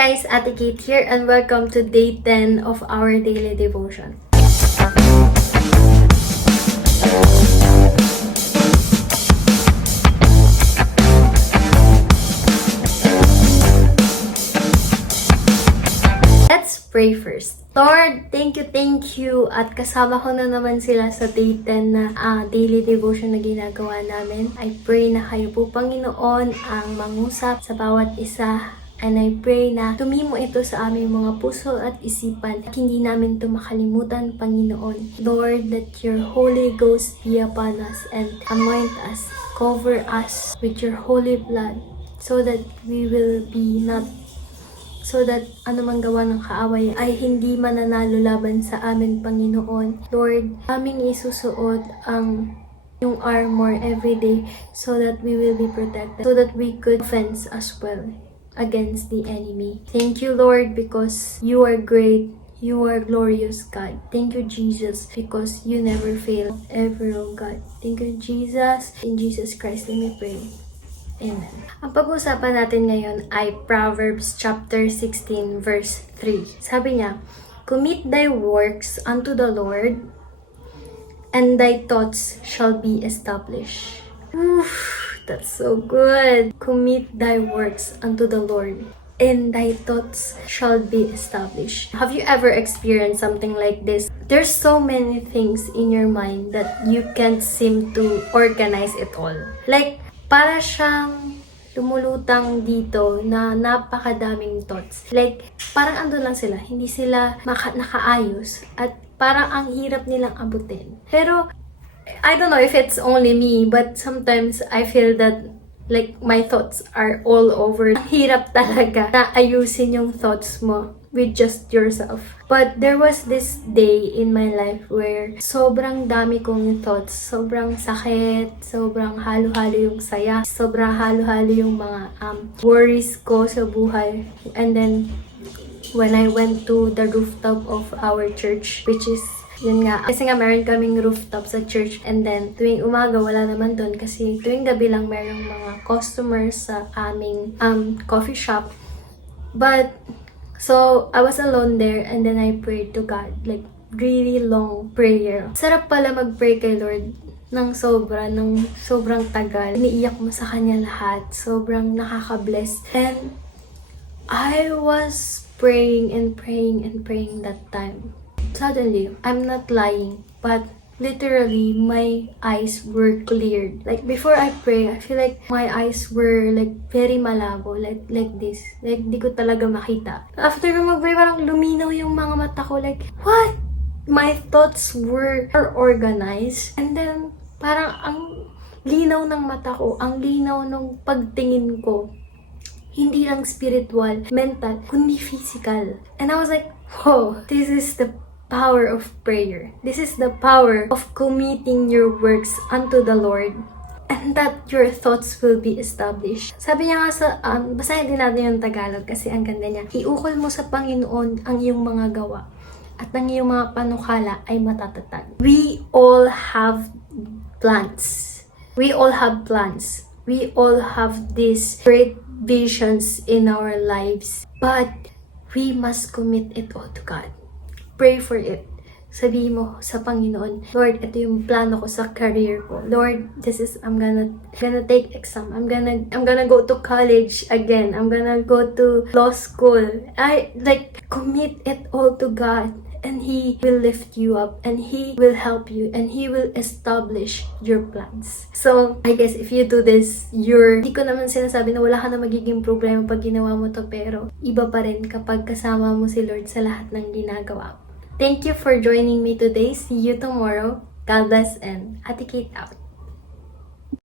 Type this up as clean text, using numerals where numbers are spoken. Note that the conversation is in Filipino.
guys, Ate Kate here and welcome to day 10 of our daily devotion. Let's pray first. Lord, thank you at kasama ko na naman sila sa day 10 na daily devotion na ginagawa namin. I pray na kayo po, Panginoon, ang mangusap sa bawat isa. And I pray na tumimo ito sa aming mga puso at isipan at hindi namin ito makalimutan, Panginoon. Lord, that your Holy Ghost be upon us and anoint us, cover us with your holy blood so that we will be not so that anumang gawa ng kaaway ay hindi mananalo laban sa amin, Panginoon. Lord, aming isusuot ang yung armor every day so that we will be protected, so that we could fence as well against the enemy. Thank you, Lord, because you are great. You are glorious, God. Thank you, Jesus, because you never fail ever, oh God. Thank you, Jesus. In Jesus Christ, let me pray. Amen. Ang pag-uusapan natin ngayon ay Proverbs chapter 16 verse 3. Sabi niya, "Commit thy works unto the Lord, and thy thoughts shall be established." That's so good. Commit thy works unto the Lord, and thy thoughts shall be established. Have you ever experienced something like this? There's so many things in your mind that you can't seem to organize it all. Like, para siyang lumulutang dito na napakadaming thoughts. Like, parang andun lang sila. Hindi sila nakaayos. At parang ang hirap nilang abutin. Pero, I don't know if it's only me, but sometimes I feel that like my thoughts are all over. Ang hirap talaga na ayusin yung thoughts mo with just yourself. But there was this day in my life where sobrang dami kong thoughts. Sobrang sakit, sobrang halo-halo yung saya, sobrang halo-halo yung mga worries ko sa buhay. And then, when I went to the rooftop of our church, which is yun nga, kasi nga meron kaming rooftop sa church, and then tuwing umaga wala naman doon kasi tuwing gabi lang merong mga customers sa aming coffee shop. But so I was alone there, and then I prayed to God, like really long prayer. Sarap pala mag-pray kay Lord ng sobrang tagal. Iniiyak mo sa kanya lahat, sobrang nakaka-bless. And I was praying and praying and praying that time. Suddenly, I'm not lying, but literally my eyes were cleared. Like before I pray, I feel like my eyes were like very malabo, like this. Like di ko talaga makita. After ko mag-pray, parang luminaw yung mga mata ko. Like, what? My thoughts were organized. And then, parang ang linaw ng mata ko, ang linaw ng pagtingin ko. Hindi lang spiritual, mental, kundi physical. And I was like, whoa, this is the power of prayer. This is the power of committing your works unto the Lord, and that your thoughts will be established. Sabi niya nga sa, basahin din natin yung Tagalog kasi ang ganda niya. Iukol mo sa Panginoon ang iyong mga gawa, at ang iyong mga panukala ay matatatag. We all have plans. We all have plans. We all have these great visions in our lives. But we must commit it all to God. Pray for it. Sabihin mo sa Panginoon, Lord, ito yung plano ko sa career ko. Lord, I'm gonna take exam. I'm gonna go to college again. I'm gonna go to law school. I commit it all to God, and He will lift you up, and He will help you, and He will establish your plans. So, I guess if you do this, hindi ko naman sinasabi na wala ka na magiging problema pag ginawa mo to, pero iba pa rin kapag kasama mo si Lord sa lahat ng ginagawa. Thank you for joining me today. See you tomorrow. God bless, and Ate Kate out.